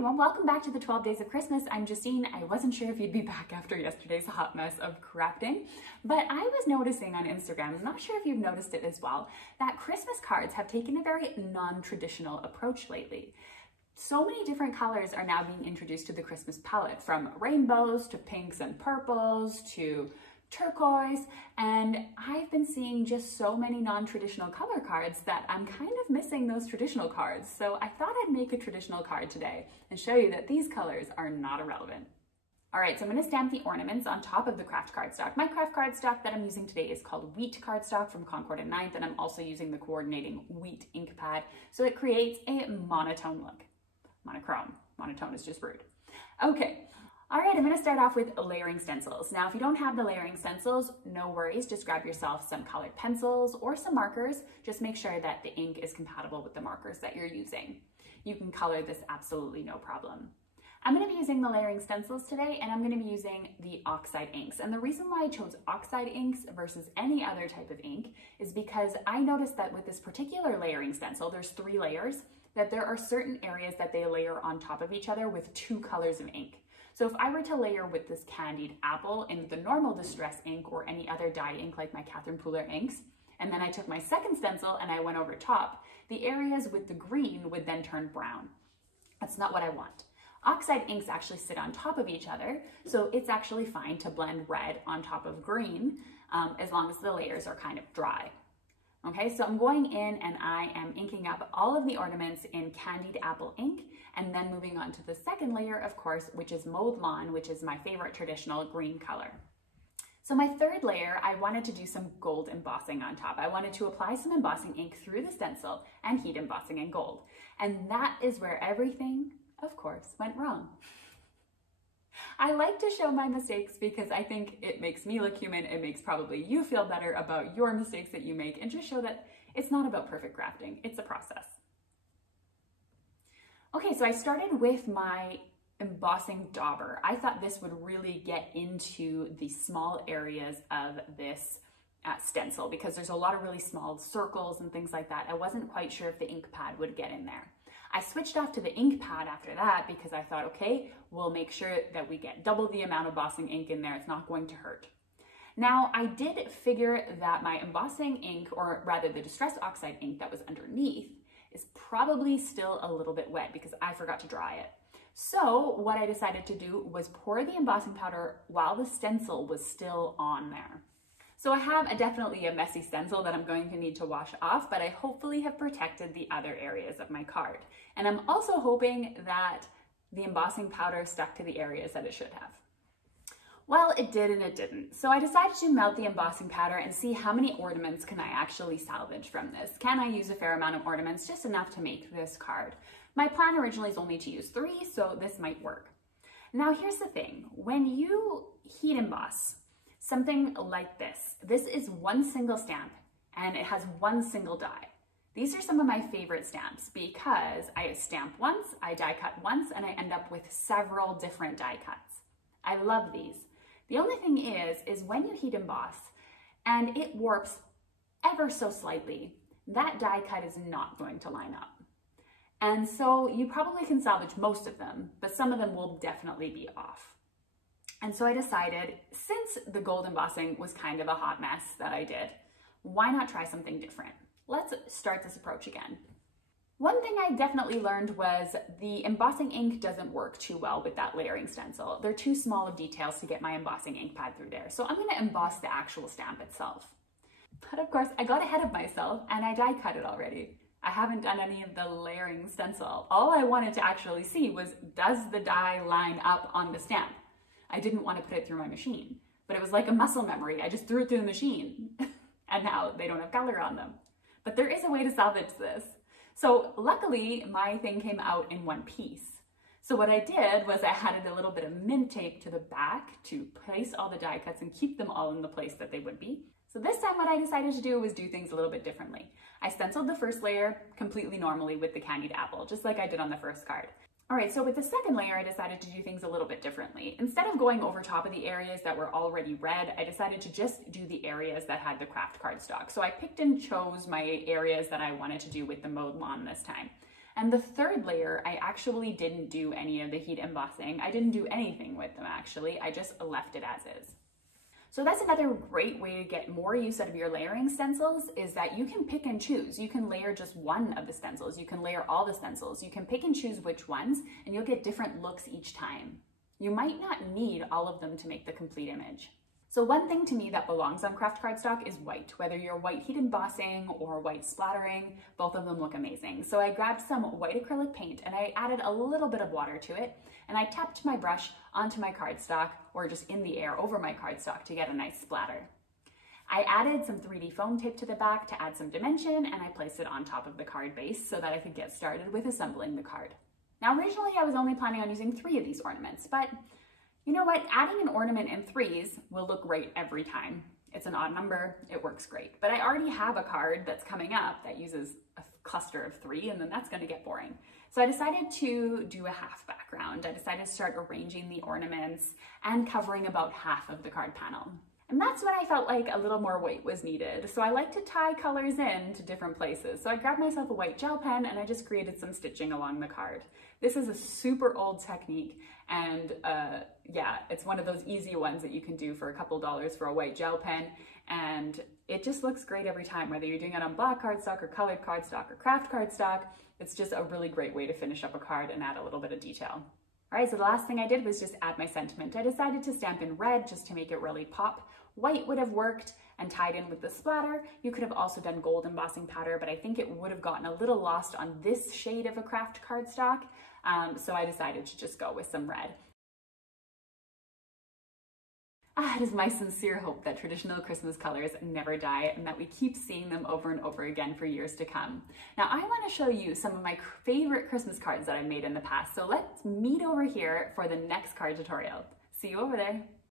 everyone, welcome back to the 12 Days of Christmas. I'm Justine. I wasn't sure if you'd be back after yesterday's hot mess of crafting, but I was noticing on Instagram, I'm not sure if you've noticed it as well, that Christmas cards have taken a very non-traditional approach lately. So many different colors are now being introduced to the Christmas palette, from rainbows to pinks and purples to turquoise, and I've been seeing just so many non-traditional color cards that I'm kind of missing those traditional cards. So I thought I'd make a traditional card today and show you that these colors are not irrelevant. All right, so I'm going to stamp the ornaments on top of the Kraft cardstock. My Kraft cardstock that I'm using today is called Wheat cardstock from Concord and Ninth, and I'm also using the coordinating Wheat ink pad, so it creates a monotone look. Monochrome. Monotone is just rude. Okay. All right, I'm going to start off with layering stencils. Now, if you don't have the layering stencils, no worries. Just grab yourself some colored pencils or some markers. Just make sure that the ink is compatible with the markers that you're using. You can color this absolutely no problem. I'm going to be using the layering stencils today, and I'm going to be using the Oxide inks. And the reason why I chose Oxide inks versus any other type of ink is because I noticed that with this particular layering stencil, there's 3 layers, that there are certain areas that they layer on top of each other with 2 colors of ink. So if I were to layer with this Candied apple in the normal distress ink or any other dye ink like my Catherine Pooler inks, and then I took my second stencil and I went over top, the areas with the green would then turn brown. That's not what I want. Oxide inks actually sit on top of each other, so it's actually fine to blend red on top of green as long as the layers are kind of dry. Okay, so I'm going in and I am inking up all of the ornaments in Candied apple ink, and then moving on to the second layer, of course, which is Mowed lawn, which is my favorite traditional green color. So my third layer, I wanted to do some gold embossing on top. I wanted to apply some embossing ink through the stencil and heat embossing in gold. And that is where everything, of course, went wrong. I like to show my mistakes because I think it makes me look human. It makes probably you feel better about your mistakes that you make, and just show that it's not about perfect crafting. It's a process. Okay, so I started with my embossing dauber. I thought this would really get into the small areas of this stencil because there's a lot of really small circles and things like that. I wasn't quite sure if the ink pad would get in there. I switched off to the ink pad after that because I thought, okay, we'll make sure that we get double the amount of embossing ink in there. It's not going to hurt. Now, I did figure that my embossing ink, or rather the Distress Oxide ink that was underneath, is probably still a little bit wet because I forgot to dry it. So what I decided to do was pour the embossing powder while the stencil was still on there. So I have definitely a messy stencil that I'm going to need to wash off, but I hopefully have protected the other areas of my card. And I'm also hoping that the embossing powder stuck to the areas that it should have. Well, it did and it didn't. So I decided to melt the embossing powder and see how many ornaments can I actually salvage from this. Can I use a fair amount of ornaments, just enough to make this card? My plan originally is only to use 3, so this might work. Now here's the thing, when you heat emboss something like this, this is one single stamp and it has one single die. These are some of my favorite stamps because I stamp once, I die cut once, and I end up with several different die cuts. I love these. The only thing is when you heat emboss and it warps ever so slightly, that die cut is not going to line up. And so you probably can salvage most of them, but some of them will definitely be off. And so I decided, since the gold embossing was kind of a hot mess that I did, why not try something different? Let's start this approach again. One thing I definitely learned was the embossing ink doesn't work too well with that layering stencil. They're too small of details to get my embossing ink pad through there. So I'm going to emboss the actual stamp itself. But of course, I got ahead of myself and I die cut it already. I haven't done any of the layering stencil. All I wanted to actually see was, does the die line up on the stamp? I didn't want to put it through my machine, but it was like a muscle memory. I just threw it through the machine and now they don't have color on them. But there is a way to salvage this. So luckily my thing came out in one piece. So what I did was I added a little bit of mint tape to the back to place all the die cuts and keep them all in the place that they would be. So this time what I decided to do was do things a little bit differently. I stenciled the first layer completely normally with the Candied apple, just like I did on the first card. All right, so with the second layer, I decided to do things a little bit differently. Instead of going over top of the areas that were already red, I decided to just do the areas that had the Kraft cardstock. So I picked and chose my areas that I wanted to do with the Mowed lawn this time. And the third layer, I actually didn't do any of the heat embossing. I didn't do anything with them actually, I just left it as is. So that's another great way to get more use out of your layering stencils, is that you can pick and choose. You can layer just one of the stencils, you can layer all the stencils, you can pick and choose which ones, and you'll get different looks each time. You might not need all of them to make the complete image. So one thing to me that belongs on Kraft cardstock is white. Whether you're white heat embossing or white splattering, both of them look amazing. So I grabbed some white acrylic paint and I added a little bit of water to it, and I tapped my brush onto my cardstock, or just in the air over my cardstock, to get a nice splatter. I added some 3D foam tape to the back to add some dimension, and I placed it on top of the card base so that I could get started with assembling the card. Now originally I was only planning on using 3 of these ornaments, but you know what? Adding an ornament in 3s will look great every time. It's an odd number, it works great. But I already have a card that's coming up that uses a cluster of 3, and then that's gonna get boring. So I decided to do a half background. I decided to start arranging the ornaments and covering about half of the card panel. And that's when I felt like a little more weight was needed. So I like to tie colors in to different places. So I grabbed myself a white gel pen and I just created some stitching along the card. This is a super old technique, and yeah, it's one of those easy ones that you can do for a couple dollars for a white gel pen, and it just looks great every time, whether you're doing it on black cardstock or colored cardstock or Kraft cardstock. It's just a really great way to finish up a card and add a little bit of detail. All right, so the last thing I did was just add my sentiment. I decided to stamp in red just to make it really pop. White would have worked and tied in with the splatter. You could have also done gold embossing powder, but I think it would have gotten a little lost on this shade of a Kraft cardstock. So I decided to just go with some red. It is my sincere hope that traditional Christmas colors never die and that we keep seeing them over and over again for years to come. Now I want to show you some of my favorite Christmas cards that I've made in the past, so let's meet over here for the next card tutorial. See you over there.